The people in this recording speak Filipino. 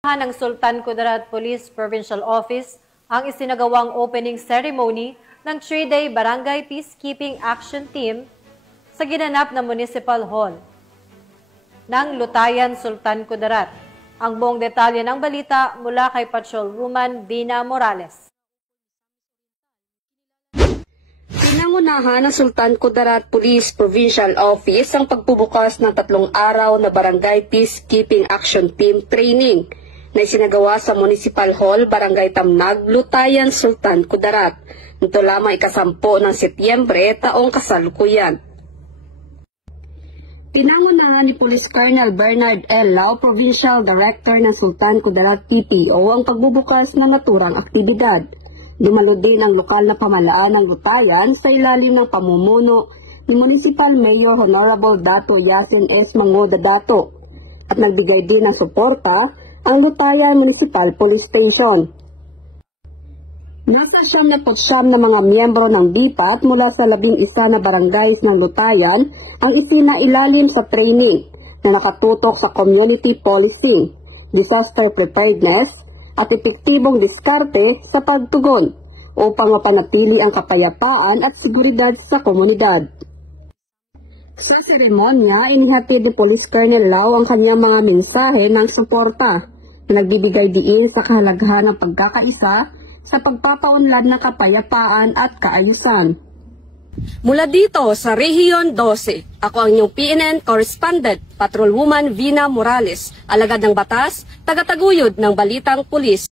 Ng Sultan Kudarat Police Provincial Office ang isinagawang opening ceremony ng 3-day Barangay Peacekeeping Action Team sa ginanap na Municipal Hall ng Lutayan, Sultan Kudarat. Ang buong detalye ng balita mula kay Patrolwoman Vina Morales. Pinangunahan ng Sultan Kudarat Police Provincial Office ang pagbubukas ng 3 araw na Barangay Peacekeeping Action Team Training na isinagawa sa Municipal Hall, Barangay Tamnag, Lutayan, Sultan Kudarat. Ito lamang ika-10 ng Setyembre taong kasalukuyan. Pinangunahan ni Police Colonel Bernard L. Lao, Provincial Director ng Sultan Kudarat PPO, ang pagbubukas ng naturang aktibidad. Dumalo din ang lokal na pamahalaan ng Lutayan sa ilalim ng pamumuno ni Municipal Mayor Honorable Dato Yasin S. Mangoda Dato at nagbigay din ng suporta ang Lutayan Municipal Police Station. Nasa 79 na mga miyembro ng BIPAT mula sa 11 na barangays ng Lutayan ang isinailalim sa training na nakatutok sa community policing, disaster preparedness at epektibong diskarte sa pagtugon upang mapanatili ang kapayapaan at seguridad sa komunidad. Sa seremonya, inihatid ni Police Colonel Lao ang kanyang mga mensahe ng suporta na nagbibigay diin sa kahalagahan ng pagkakaisa sa pagpapaunlad ng kapayapaan at kaayusan. Mula dito sa Rehiyon 12, ako ang inyong PNN correspondent, Patrolwoman Vina Morales, alagad ng batas, tagataguyod ng Balitang Pulis.